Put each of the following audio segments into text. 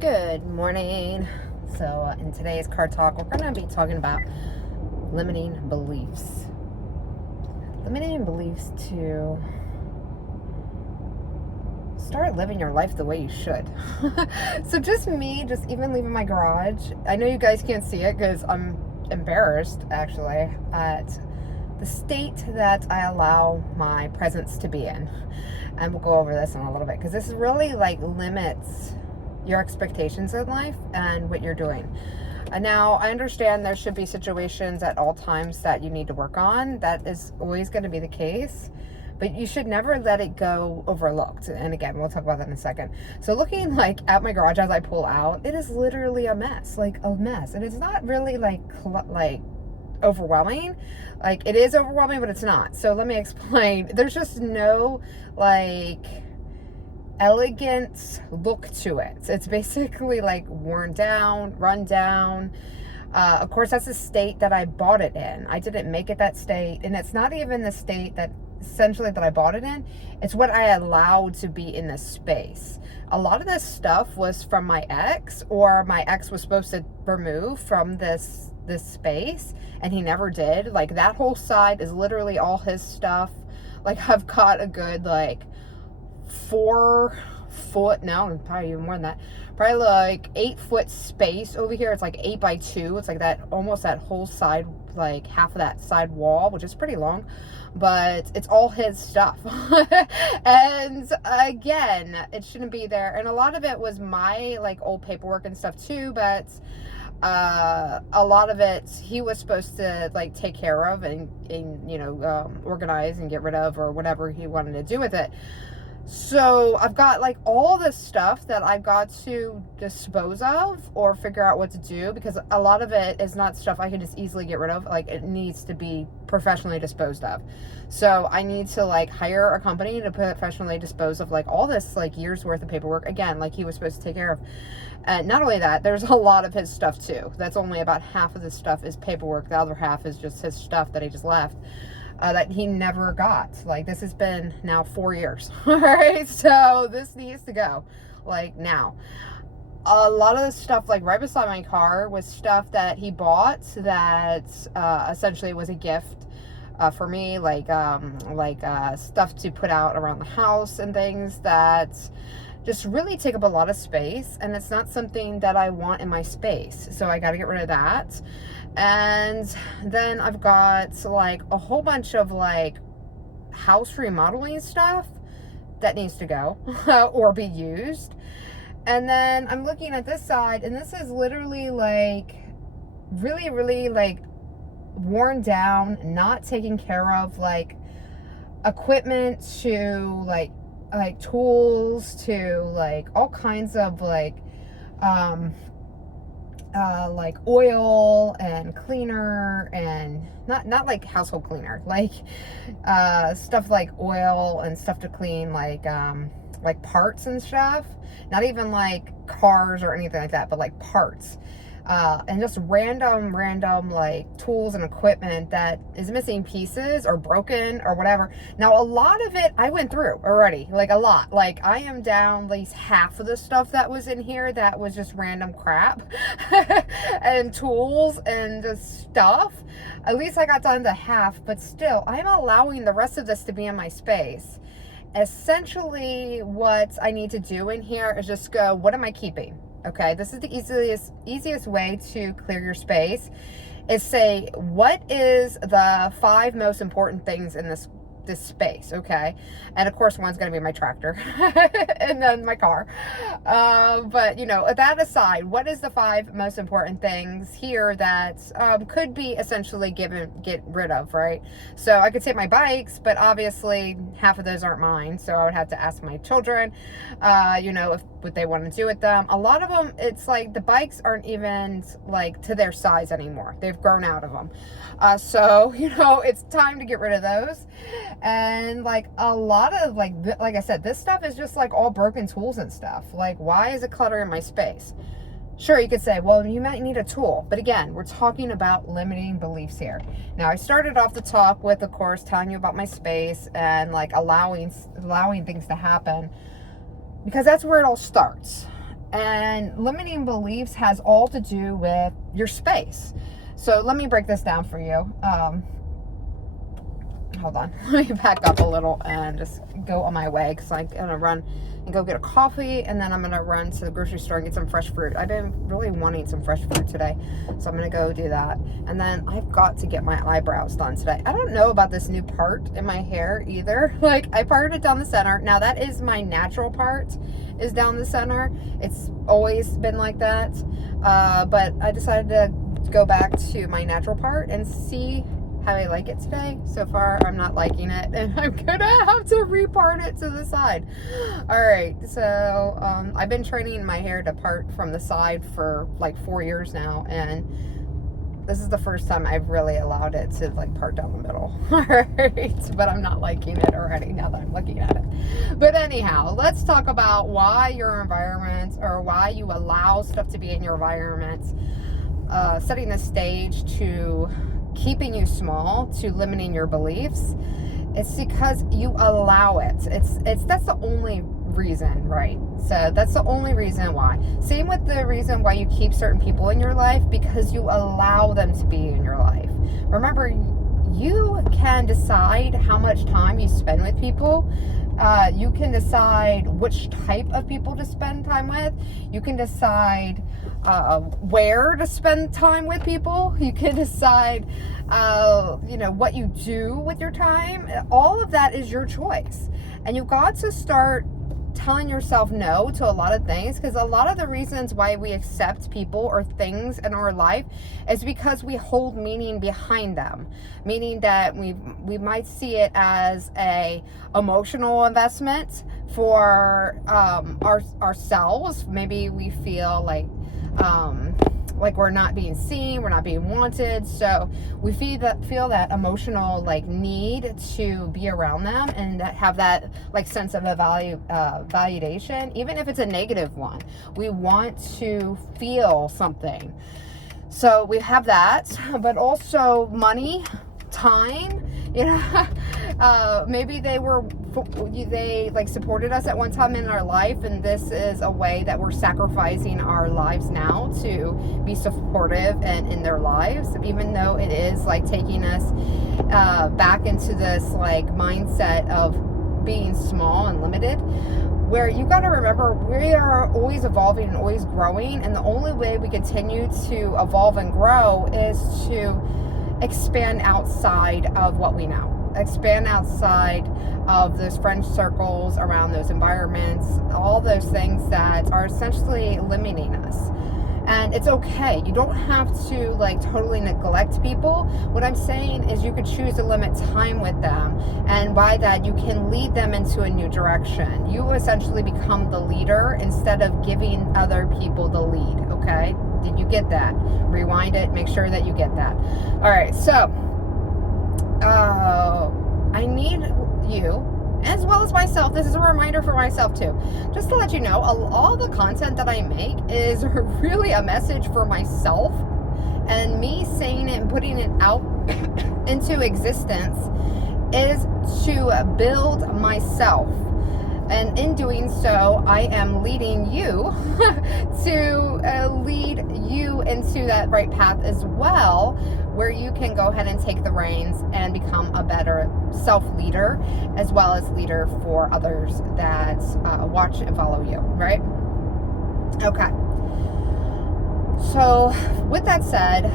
Good morning. So, in today's card talk, we're going to be talking about limiting beliefs. Limiting beliefs to start living your life the way you should. So, just even leaving my garage. I know you guys can't see it because I'm embarrassed actually at the state that I allow my presence to be in. And we'll go over this in a little bit because this really limits your expectations in life and what you're doing. Now, I understand there should be situations at all times that you need to work on. That is always going to be the case, but you should never let it go overlooked. And again, we'll talk about that in a second. So looking at my garage as I pull out, it is literally a mess, and it's not really overwhelming. It is overwhelming, but it's not. So let me explain. There's just no elegant look to it. It's basically worn down, run down. Of course, that's the state that I bought it in. I didn't make it that state, and it's not even the state that essentially that I bought it in. It's what I allowed to be in this space. A lot of this stuff was from my ex, or my ex was supposed to remove from this space, and he never did. That whole side is literally all his stuff. I've got a good 4 foot, no, probably even more than that, probably 8 foot space over here. It's 8 by 2. It's that, almost that whole side, half of that side wall, which is pretty long, but it's all his stuff. And again, it shouldn't be there. And a lot of it was my old paperwork and stuff too, but a lot of it he was supposed to take care of and organize and get rid of, or whatever he wanted to do with it. So I've got all this stuff that I've got to dispose of or figure out what to do, because a lot of it is not stuff I can just easily get rid of. It needs to be professionally disposed of. So I need to hire a company to professionally dispose of all this years worth of paperwork. Again, he was supposed to take care of. And not only that, there's a lot of his stuff too. That's only about half of the stuff is paperwork. The other half is just his stuff that he just left. That he never got. This has been now 4 years. All right, so this needs to go now. A lot of the stuff right beside my car was stuff that he bought that essentially was a gift for me, stuff to put out around the house and things that just really take up a lot of space, and it's not something that I want in my space. So I got to get rid of that. And then I've got a whole bunch of house remodeling stuff that needs to go or be used. And then I'm looking at this side, and this is literally really worn down, not taken care of, equipment to tools to all kinds of oil and cleaner, and not household cleaner, stuff oil and stuff to clean, parts and stuff, not even cars or anything like that, but parts. And just random tools and equipment that is missing pieces or broken or whatever. Now, a lot of it I went through already, a lot. I am down at least half of the stuff that was in here that was just random crap and tools and just stuff. At least I got down to half, but still, I'm allowing the rest of this to be in my space. Essentially, what I need to do in here is just go, what am I keeping? Okay, this is the easiest way to clear your space, is say, what is the 5 most important things in this space? Okay, and of course one's going to be my tractor and then my car, but that aside, what is the 5 most important things here that could be essentially get rid of, right? So I could say my bikes, but obviously half of those aren't mine, so I would have to ask my children if what they want to do with them. A lot of them, it's the bikes aren't even to their size anymore. They've grown out of them, so it's time to get rid of those. And a lot of like I said, this stuff is just all broken tools and stuff. Why is it cluttering my space? Sure, you could say, well, you might need a tool, but again, we're talking about limiting beliefs here. Now, I started off the talk with, of course, telling you about my space and allowing things to happen, because that's where it all starts. And limiting beliefs has all to do with your space. So let me break this down for you. Hold on. Let me back up a little and just go on my way, because I'm going to run and go get a coffee, and then I'm going to run to the grocery store and get some fresh fruit. I've been really wanting some fresh fruit today, so I'm going to go do that. And then I've got to get my eyebrows done today. I don't know about this new part in my hair either. Like, I parted it down the center. Now, that is my natural part, is down the center. It's always been like that. But I decided to go back to my natural part and see how I like it today. So far, I'm not liking it, and I'm gonna have to repart it to the side. All right, so I've been training my hair to part from the side for like 4 years now, and this is the first time I've really allowed it to like part down the middle. All right, but I'm not liking it already now that I'm looking at it. But anyhow, let's talk about why your environment, or why you allow stuff to be in your environment, setting the stage to keeping you small, to limiting your beliefs. It's because you allow it. That's the only reason, right? So that's the only reason why. Same with the reason why you keep certain people in your life, because you allow them to be in your life. Remember, you can decide how much time you spend with people. You can decide which type of people to spend time with. You can decide where to spend time with people. You can decide, what you do with your time. All of that is your choice. And you've got to start telling yourself no to a lot of things, because a lot of the reasons why we accept people or things in our life is because we hold meaning behind them, meaning that we might see it as a emotional investment for ourselves. Maybe we feel like we're not being seen, we're not being wanted, so we feel that emotional need to be around them, and that have that sense of a validation, even if it's a negative one. We want to feel something, so we have that. But also money, time, maybe they supported us at one time in our life, and this is a way that we're sacrificing our lives now to be supportive and in their lives, even though it is taking us back into this mindset of being small and limited, where you got to remember we are always evolving and always growing, and the only way we continue to evolve and grow is to expand outside of what we know, expand outside of those friend circles, around those environments, all those things that are essentially limiting us. And it's okay. You don't have to totally neglect people. What I'm saying is you could choose to limit time with them, and by that you can lead them into a new direction. You essentially become the leader instead of giving other people the lead. Okay, did you get that? Rewind it, make sure that you get that. All right, so I need you, as well as myself, this is a reminder for myself too, just to let you know, all the content that I make is really a message for myself, and me saying it and putting it out into existence is to build myself. And in doing so, I am leading you to lead you into that right path as well, where you can go ahead and take the reins and become a better self-leader, as well as leader for others that watch and follow you, right? Okay. So with that said,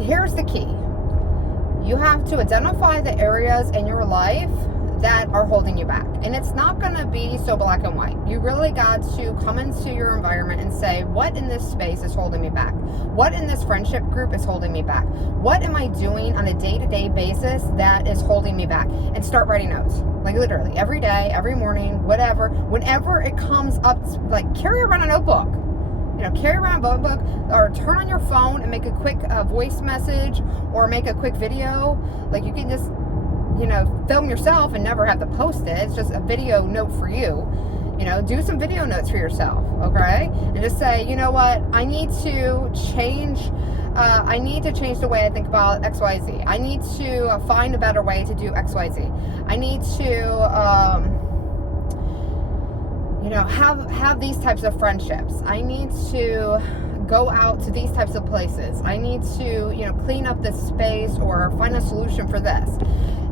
here's the key. You have to identify the areas in your life that are holding you back. And it's not going to be so black and white. You really got to come into your environment and say, what in this space is holding me back? What in this friendship group is holding me back? What am I doing on a day-to-day basis that is holding me back? And start writing notes. Literally every day, every morning, whatever, whenever it comes up, carry around a notebook. Carry around a notebook, or turn on your phone and make a quick voice message, or make a quick video. You can just film yourself and never have to post it. It's just a video note for you. Do some video notes for yourself, okay? And just say, you know what, I need to change the way I think about XYZ. I need to find a better way to do XYZ. I need to, have these types of friendships. I need to go out to these types of places. I need to, clean up this space or find a solution for this.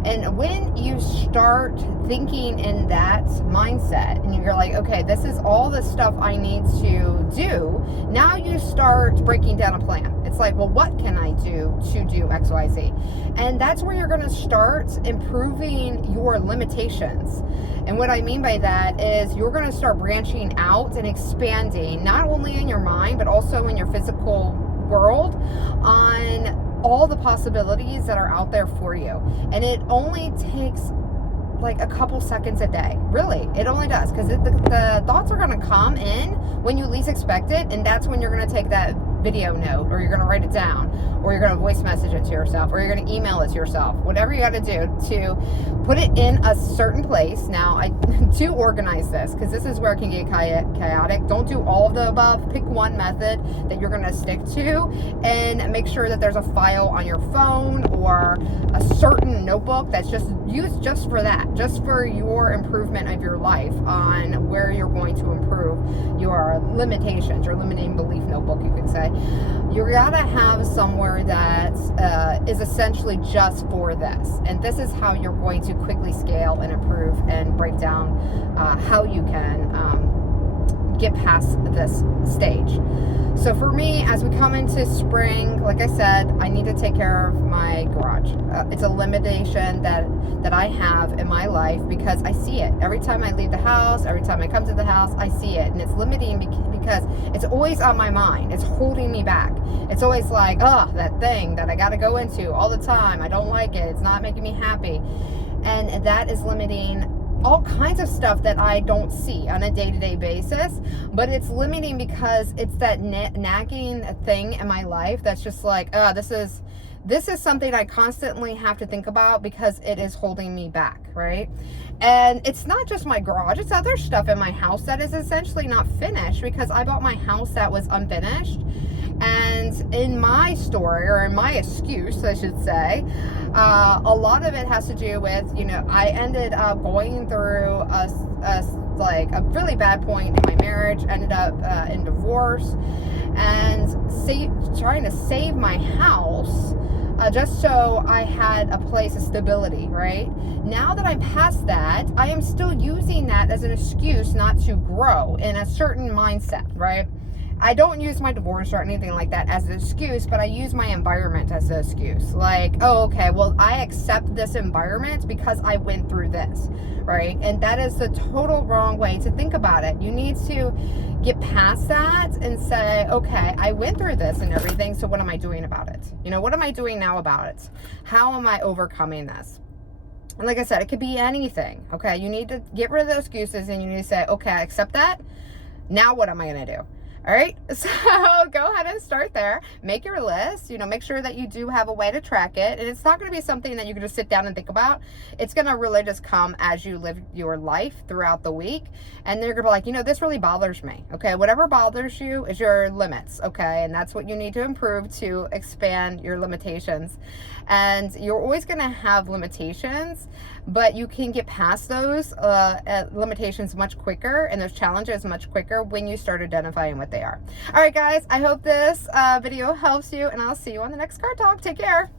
And when you start thinking in that mindset and you're like, okay, this is all the stuff I need to do, now you start breaking down a plan. It's like, well, what can I do to do X, Y, Z? And that's where you're going to start improving your limitations. And what I mean by that is you're going to start branching out and expanding, not only in your mind, but also in your physical world, on all the possibilities that are out there for you. And it only takes like a couple seconds a day. Really, it only does, because the thoughts are going to come in when you least expect it, and that's when you're going to take that video note, or you're going to write it down, or you're going to voice message it to yourself, or you're going to email it to yourself. Whatever you got to do to put it in a certain place. Now, to organize this, because this is where it can get chaotic. Don't do all of the above. Pick one method that you're going to stick to, and make sure that there's a file on your phone or a certain notebook that's just used just for that, just for your improvement of your life, on where you're going to improve your limitations, your limiting belief notebook, you could say. You gotta have somewhere that is essentially just for this, and this is how you're going to quickly scale and improve and break down how you can get past this stage. So for me, as we come into spring, like I said, I need to take care of my garage. It's a limitation that I have in my life, because I see it every time I leave the house, every time I come to the house, I see it, and it's limiting because it's always on my mind. It's holding me back. It's always like, that thing that I got to go into all the time. I don't like it. It's not making me happy, and that is limiting all kinds of stuff that I don't see on a day-to-day basis. But it's limiting because it's that nagging thing in my life that's just like, this is something I constantly have to think about, because it is holding me back, right? And it's not just my garage, it's other stuff in my house that is essentially not finished, because I bought my house that was unfinished. And in my story, or in my excuse, I should say, a lot of it has to do with, I ended up going through a really bad point in my marriage, ended up in divorce, and trying to save my house, just so I had a place of stability, right? Now that I'm past that, I am still using that as an excuse not to grow in a certain mindset, right? I don't use my divorce or anything like that as an excuse, but I use my environment as an excuse. Like, okay, well, I accept this environment because I went through this, right? And that is the total wrong way to think about it. You need to get past that and say, okay, I went through this and everything, so what am I doing about it? What am I doing now about it? How am I overcoming this? And like I said, it could be anything, okay? You need to get rid of those excuses, and you need to say, okay, I accept that. Now what am I going to do? All right, so go ahead and start there. Make your list, make sure that you do have a way to track it. And it's not going to be something that you can just sit down and think about. It's going to really just come as you live your life throughout the week. And they're going to be like, this really bothers me. Okay, whatever bothers you is your limits. Okay, and that's what you need to improve to expand your limitations. And you're always going to have limitations, but you can get past those limitations much quicker, and those challenges much quicker when you start identifying what they are. All right, guys, I hope this video helps you, and I'll see you on the next Card Talk. Take care.